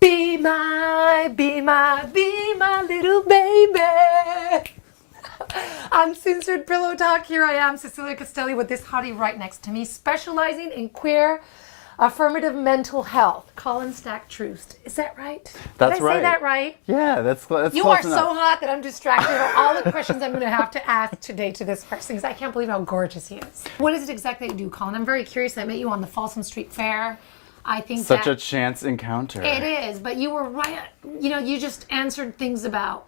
Be my little baby. Uncensored Pillow Talk. Here I am, Cecilia Castelli, with this hottie right next to me, specializing in queer affirmative mental health. Colin Stack-Troost. Is that right? That's Did I say that right? Yeah, that's You close are enough. so hot that I'm distracted by all the questions I'm going to have to ask today to this person, because I can't believe how gorgeous he is. What is it exactly that you do, Colin? I'm very curious. I met you on the Folsom Street Fair. I think Such that a chance encounter. it is, but you were right. You just answered things about,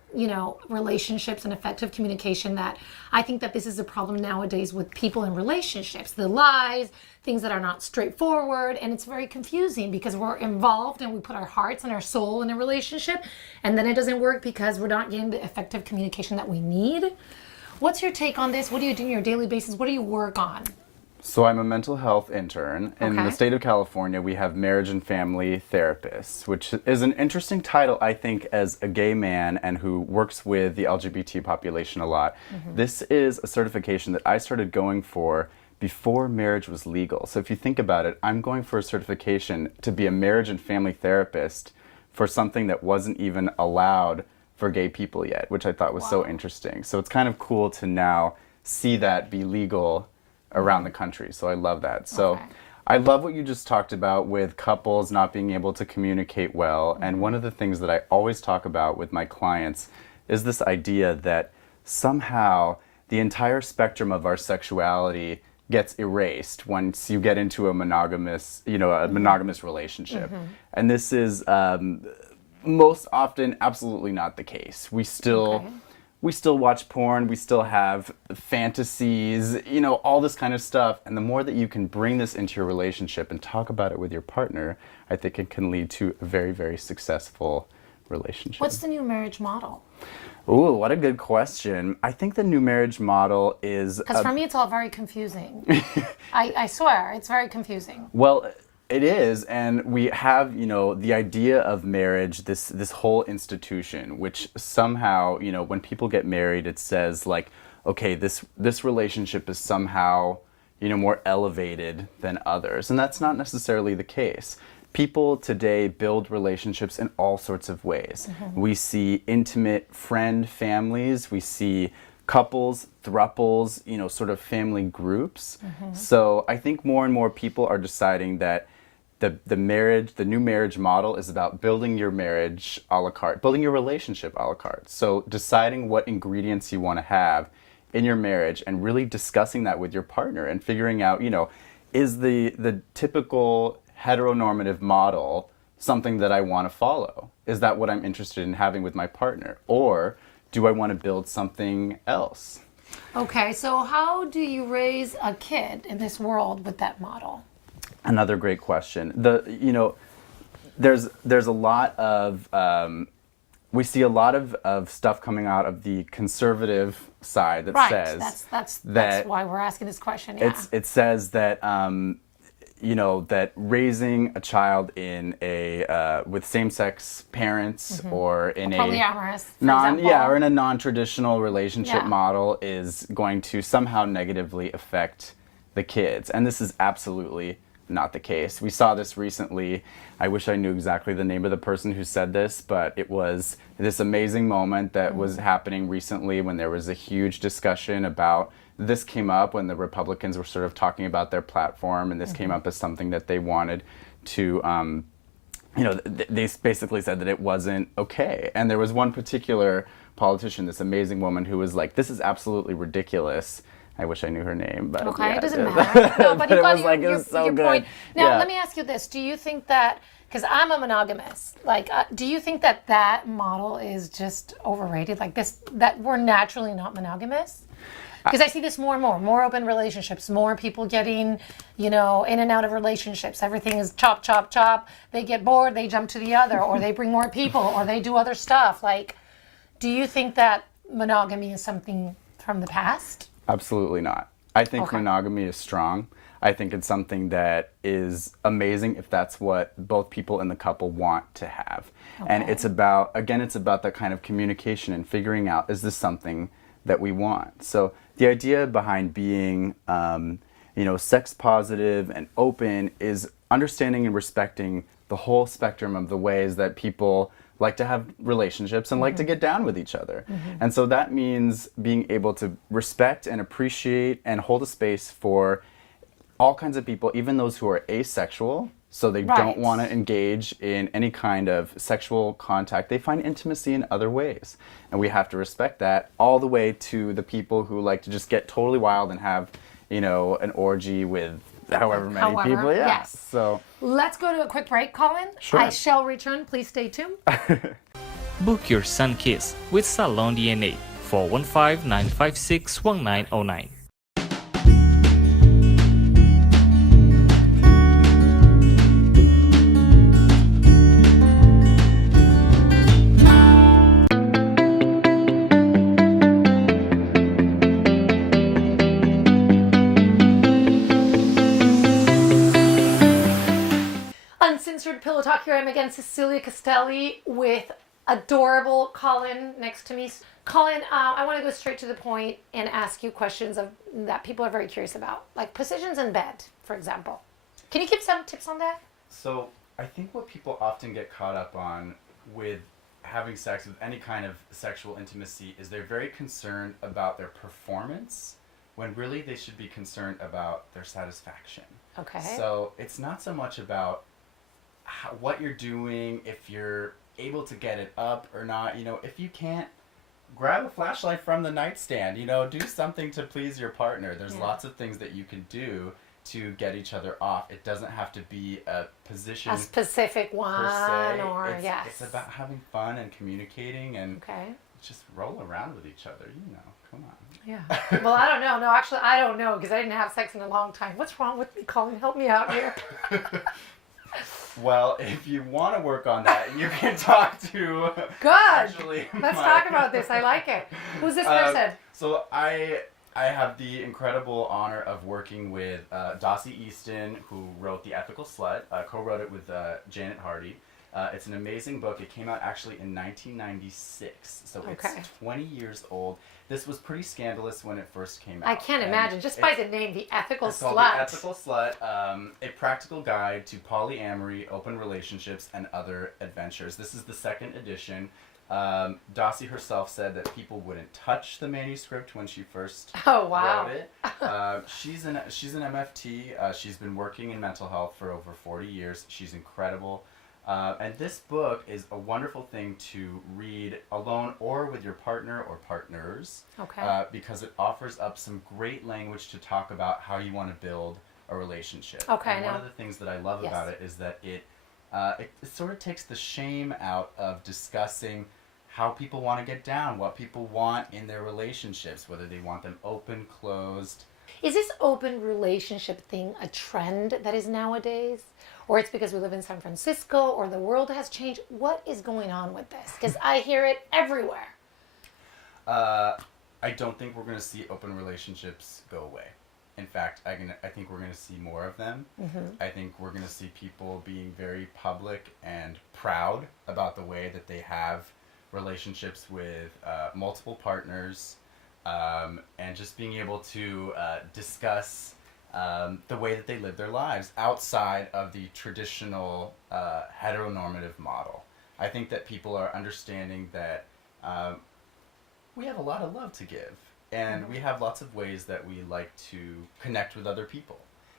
relationships and effective communication that I think that this is a problem nowadays with people in relationships. The lies, things that are not straightforward, and it's very confusing because we're involved and we put our hearts and our soul in a relationship, and then it doesn't work because we're not getting the effective communication that we need. What's your take on this? What do you do on your daily basis? What do you work on? So I'm a mental health intern. In Okay. the state of California, we have marriage and family therapists, which is an interesting title, I think, as a gay man and who works with the LGBT population a lot. This is a certification that I started going for before marriage was legal. So if you think about it, I'm going for a certification to be a marriage and family therapist for something that wasn't even allowed for gay people yet, which I thought was so interesting. So it's kind of cool to now see that be legal around the country. So I love that. So Okay. I love what you just talked about with couples not being able to communicate well. And one of the things that I always talk about with my clients is this idea that somehow the entire spectrum of our sexuality gets erased once you get into a monogamous, monogamous relationship. And this is most often absolutely not the case. We still watch porn, we still have fantasies, all this kind of stuff. And the more that you can bring this into your relationship and talk about it with your partner, I think it can lead to a very, very successful relationship. What's the new marriage model? Ooh, what a good question. I think the new marriage model is... Because for me, it's all very confusing. I swear, it's very confusing. Well, it is, and we have, the idea of marriage, this whole institution, which somehow, when people get married, it says like, okay, this relationship is somehow, more elevated than others, and that's not necessarily the case. People today build relationships in all sorts of ways. We see intimate friend families, we see couples, thruples, sort of family groups. So I think more and more people are deciding that the new marriage model is about building your marriage a la carte, building your relationship a la carte. So deciding what ingredients you want to have in your marriage and really discussing that with your partner and figuring out, is the typical heteronormative model something that I want to follow? Is that what I'm interested in having with my partner? Or do I want to build something else? Okay, so how do you raise a kid in this world with that model? Another great question. There's a lot of we see a lot of stuff coming out of the conservative side that says that's why we're asking this question. Yeah. It says that that raising a child in a with same-sex parents or in polyamorous, for example. or in a non-traditional relationship model is going to somehow negatively affect the kids, and this is absolutely not the case. We saw this recently. I wish I knew exactly the name of the person who said this, but it was this amazing moment that was happening recently when there was a huge discussion about this came up when the Republicans were sort of talking about their platform, and this came up as something that they wanted to, they basically said that it wasn't okay. And there was one particular politician, this amazing woman, who was like, this is absolutely ridiculous. I wish I knew her name, but Okay, yeah, it doesn't matter. No, but you it got was like, it was so your good. point. Now, Yeah. let me ask you this. Do you think that, because I'm a monogamous, do you think that model is just overrated? Like this, that we're naturally not monogamous? Because I see this more and more open relationships, more people getting, in and out of relationships. Everything is chop, chop, chop. They get bored, they jump to the other, or they bring more people, or they do other stuff. Like, do you think that monogamy is something from the past? Absolutely not. I think monogamy is strong. I think it's something that is amazing if that's what both people in the couple want to have. And it's about that kind of communication and figuring out, is this something that we want? So the idea behind being, sex positive and open is understanding and respecting the whole spectrum of the ways that people like to have relationships and like to get down with each other. And so that means being able to respect and appreciate and hold a space for all kinds of people, even those who are asexual, so they don't want to engage in any kind of sexual contact. They find intimacy in other ways. And we have to respect that, all the way to the people who like to just get totally wild and have, you know, an orgy with however many people. Yeah. Yes. So let's go to a quick break, Colin. Sure. I shall return. Please stay tuned. Book your sun kiss with Salon DNA 415-956-1909. Uncensored Pillow Talk. Here I am again, Cecilia Castelli with adorable Colin next to me. Colin, I want to go straight to the point and ask you questions that people are very curious about, like positions in bed, for example. Can you give some tips on that? So I think what people often get caught up on with having sex, with any kind of sexual intimacy, is they're very concerned about their performance, when really they should be concerned about their satisfaction. Okay. So it's not so much about what you're doing, if you're able to get it up or not. You know, if you can't, grab a flashlight from the nightstand, you know, do something to please your partner. There's lots of things that you can do to get each other off. It doesn't have to be a position, A specific one, per se. or It's about having fun and communicating and just roll around with each other, you know. Come on. Yeah. Well, I don't know. No, actually, I don't know, because I didn't have sex in a long time. What's wrong with me, Colin? Help me out here. Well, if you want to work on that, you can talk to. Good. Actually, Let's talk about this. I like it. Who's this person? So I have the incredible honor of working with Dossie Easton, who wrote The Ethical Slut, co-wrote it with Janet Hardy. It's an amazing book. It came out actually in 1996, so it's 20 years old. This was pretty scandalous when it first came out. I can't imagine, just by the name, The Ethical It's Slut. called The Ethical Slut, a practical guide to polyamory, open relationships, and other adventures. This is the second edition. Dossie herself said that people wouldn't touch the manuscript when she first wrote it. She's an MFT. She's been working in mental health for over 40 years. She's incredible. And this book is a wonderful thing to read alone or with your partner or partners, because it offers up some great language to talk about how you want to build a relationship. And one of the things that I love about it is that it sort of takes the shame out of discussing how people want to get down, what people want in their relationships, whether they want them open, closed. Is this open relationship thing a trend that is nowadays? Or it's because we live in San Francisco, or the world has changed? What is going on with this? Because I hear it everywhere. I don't think we're going to see open relationships go away. In fact, I think we're going to see more of them. I think we're going to see people being very public and proud about the way that they have relationships with multiple partners, and just being able to discuss the way that they live their lives outside of the traditional heteronormative model. I think that people are understanding that we have a lot of love to give, and we have lots of ways that we like to connect with other people.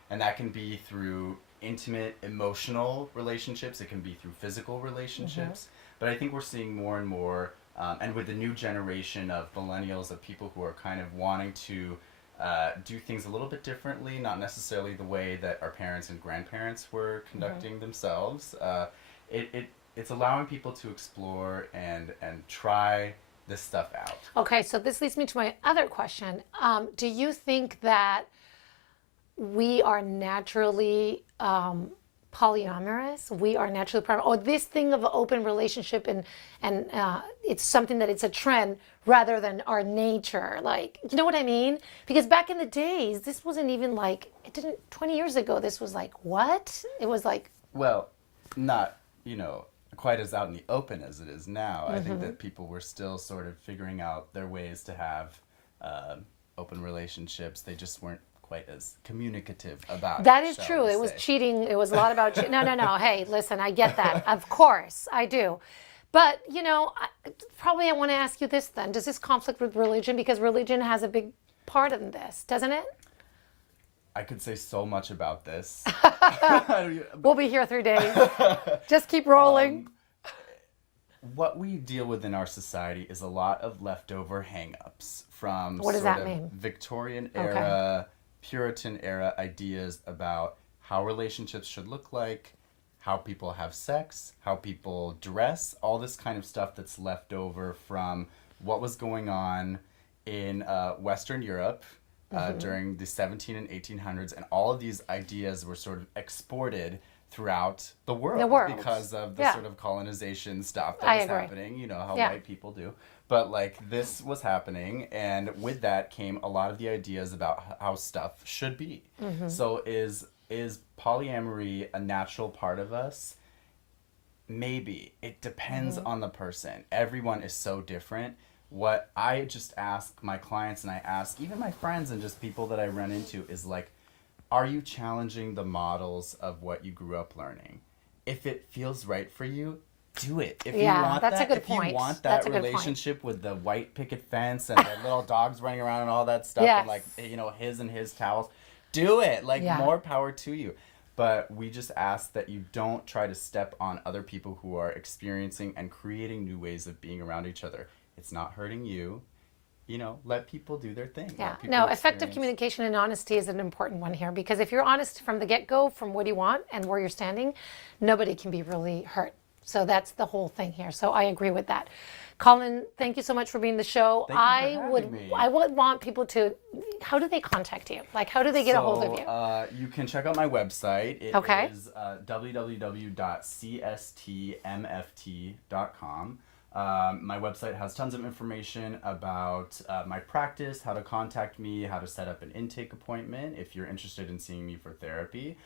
And that can be through intimate, emotional relationships. It can be through physical relationships. But I think we're seeing more and more, and with the new generation of millennials, of people who are kind of wanting to do things a little bit differently, not necessarily the way that our parents and grandparents were conducting themselves. It's allowing people to explore and try this stuff out. Okay, so this leads me to my other question. Do you think that we are naturally polyamorous? We are naturally or this thing of an open relationship, and it's something that it's a trend rather than our nature, like, you know what I mean? Because back in the days, this wasn't even like, 20 years ago, this was like, what? It was like, well, not, quite as out in the open as it is now. I think that people were still sort of figuring out their ways to have open relationships. They just weren't quite as communicative about That it. is shall true. we It was say. cheating. It was a lot about no, no, no. Hey, listen, I get that. Of course, I do. But, you know, probably I want to ask you this then. Does this conflict with religion? Because religion has a big part in this, doesn't it? I could say so much about this. We'll be here 3 days. Just keep rolling. What we deal with in our society is a lot of leftover hang-ups from What does sort that of mean? Victorian era, Puritan era ideas about how relationships should look like, how people have sex, how people dress, all this kind of stuff that's left over from what was going on in Western Europe during the 17 and 1800s, and all of these ideas were sort of exported throughout the world, because of the sort of colonization stuff that was happening, you know, how white people do. But like this was happening, and with that came a lot of the ideas about how stuff should be. So is polyamory a natural part of us? Maybe. It depends on the person. Everyone is so different. What I just ask my clients, and I ask even my friends and just people that I run into, is like, are you challenging the models of what you grew up learning? If it feels right for you, do it. If you want that's that, a good if point. you want That's that a good point. relationship with the white picket fence and the little dogs running around and all that stuff, and like, you know, his and his towels, do it. Like, more power to you. But we just ask that you don't try to step on other people who are experiencing and creating new ways of being around each other. It's not hurting you. You know, let people do their thing. Yeah. No, effective communication and honesty is an important one here, because if you're honest from the get-go, from what you want and where you're standing, nobody can be really hurt. So that's the whole thing here. So I agree with that. Colin, thank you so much for being the show. Thank you for having me. I would want people to, how do they contact you? Like, how do they get a hold of you? You can check out my website. It is www.cstmft.com. My website has tons of information about my practice, how to contact me, how to set up an intake appointment if you're interested in seeing me for therapy.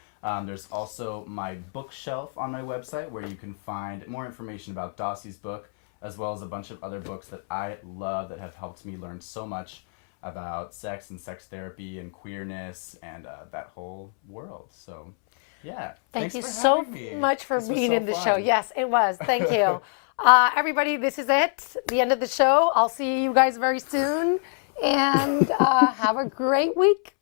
There's also my bookshelf on my website where you can find more information about Dossie's book, as well as a bunch of other books that I love that have helped me learn so much about sex and sex therapy and queerness and that whole world. So, yeah. Thank you for so having me. much for This was being so in the fun. show. Yes, it was. Thank you. Everybody, this is it. The end of the show. I'll see you guys very soon. And have a great week.